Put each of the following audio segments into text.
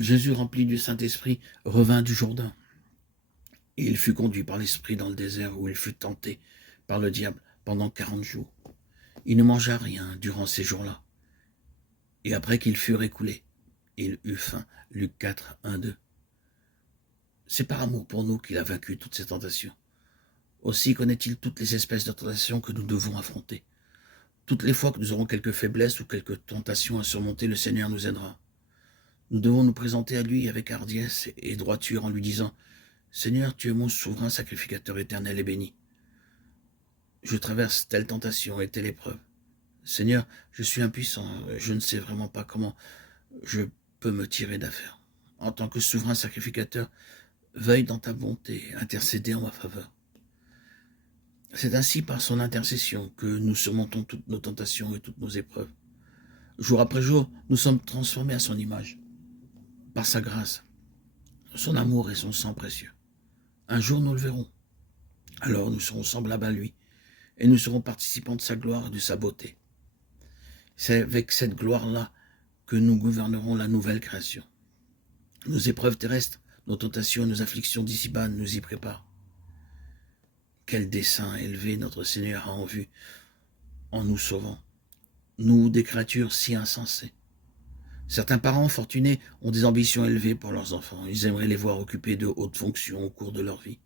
Jésus, rempli du Saint-Esprit, revint du Jourdain. Et il fut conduit par l'Esprit dans le désert où il fut tenté par le diable pendant 40 jours. Il ne mangea rien durant ces jours-là. Et après qu'il fut écoulé, il eut faim. Luc 4, 1, 2. C'est par amour pour nous qu'il a vaincu toutes ces tentations. Aussi connaît-il toutes les espèces de tentations que nous devons affronter. Toutes les fois que nous aurons quelques faiblesses ou quelques tentations à surmonter, le Seigneur nous aidera. Nous devons nous présenter à lui avec hardiesse et droiture en lui disant « Seigneur, tu es mon souverain sacrificateur éternel et béni. Je traverse telle tentation et telle épreuve. Seigneur, je suis impuissant, je ne sais vraiment pas comment je peux me tirer d'affaire. En tant que souverain sacrificateur, veuille dans ta bonté intercéder en ma faveur. » C'est ainsi par son intercession que nous surmontons toutes nos tentations et toutes nos épreuves. Jour après jour, nous sommes transformés à son image. Par sa grâce, son amour et son sang précieux. Un jour nous le verrons. Alors nous serons semblables à lui et nous serons participants de sa gloire et de sa beauté. C'est avec cette gloire-là que nous gouvernerons la nouvelle création. Nos épreuves terrestres, nos tentations, nos afflictions d'ici-bas nous y préparent. Quel dessein élevé notre Seigneur a en vue en nous sauvant, nous des créatures si insensées. Certains parents fortunés ont des ambitions élevées pour leurs enfants. Ils aimeraient les voir occupés de hautes fonctions au cours de leur vie.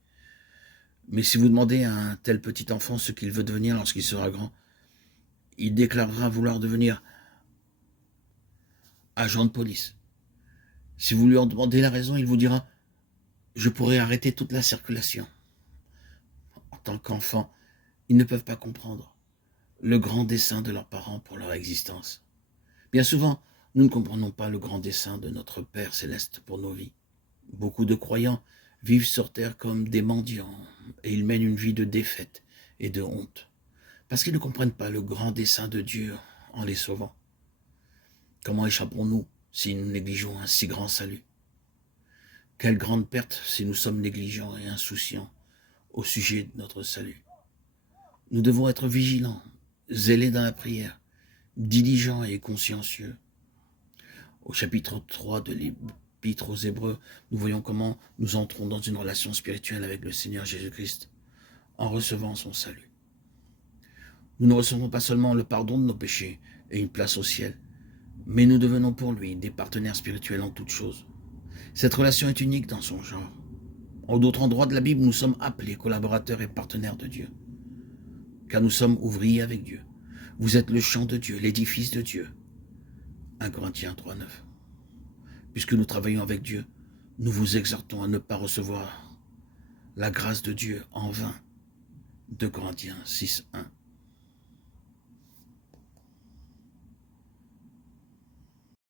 Mais si vous demandez à un tel petit enfant ce qu'il veut devenir lorsqu'il sera grand, il déclarera vouloir devenir agent de police. Si vous lui en demandez la raison, il vous dira « Je pourrais arrêter toute la circulation ». En tant qu'enfants, ils ne peuvent pas comprendre le grand dessein de leurs parents pour leur existence. Bien souvent, nous ne comprenons pas le grand dessein de notre Père céleste pour nos vies. Beaucoup de croyants vivent sur terre comme des mendiants et ils mènent une vie de défaite et de honte parce qu'ils ne comprennent pas le grand dessein de Dieu en les sauvant. Comment échapperons-nous si nous négligeons un si grand salut? Quelle grande perte si nous sommes négligents et insouciants au sujet de notre salut. Nous devons être vigilants, zélés dans la prière, diligents et consciencieux. Au chapitre 3 de l'Épître aux Hébreux, nous voyons comment nous entrons dans une relation spirituelle avec le Seigneur Jésus-Christ en recevant son salut. Nous ne recevons pas seulement le pardon de nos péchés et une place au ciel, mais nous devenons pour lui des partenaires spirituels en toutes choses. Cette relation est unique dans son genre. En d'autres endroits de la Bible, nous sommes appelés collaborateurs et partenaires de Dieu, car nous sommes ouvriers avec Dieu. Vous êtes le champ de Dieu, l'édifice de Dieu. 1 Corinthiens 3, 9. Puisque nous travaillons avec Dieu, nous vous exhortons à ne pas recevoir la grâce de Dieu en vain. 2 Corinthiens 6, 1.